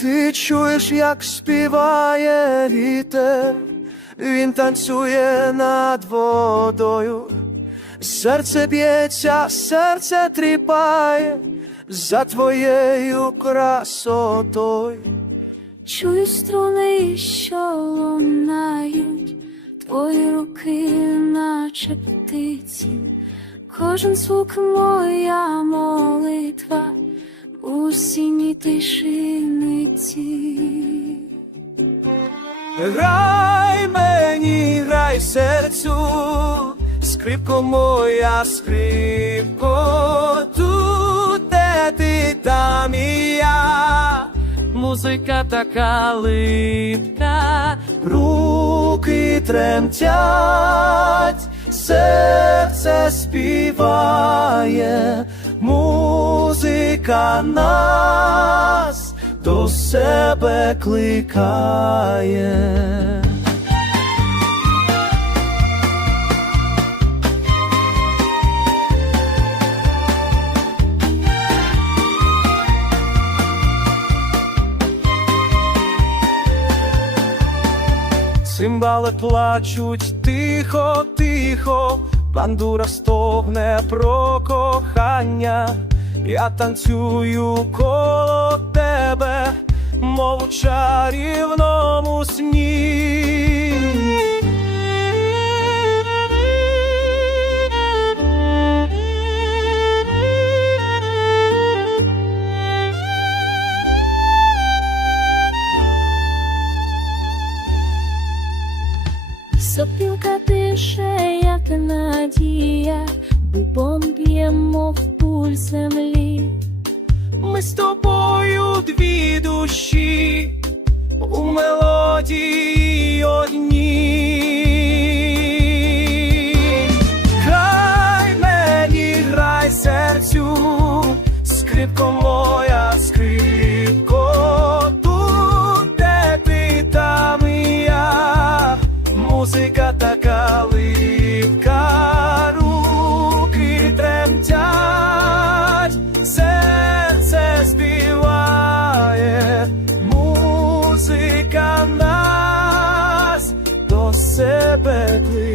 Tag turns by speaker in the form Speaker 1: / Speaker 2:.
Speaker 1: Ти чуєш, як співає вітер, він танцює над водою, серце б'ється, серце тріпає за твоєю красотою.
Speaker 2: Чую струни, що лунають, твої руки, наче птиці, кожен звук моя молитва у сіній тишиниці.
Speaker 1: Грай мені, грай серцю, скрипко моя скрипко, тут де ти там і я. Музика така липка, руки тремтять, серце співає, музика нас до себе кликає. Цимбали плачуть тихо, тихо, бандура стогне про кохання. Я танцюю коло тебе, мов у чарівному сні.
Speaker 2: Сопілка дише, як надія, бубом б'ємо в пульс землі.
Speaker 1: Ми з тобою дві душі у мелодії that we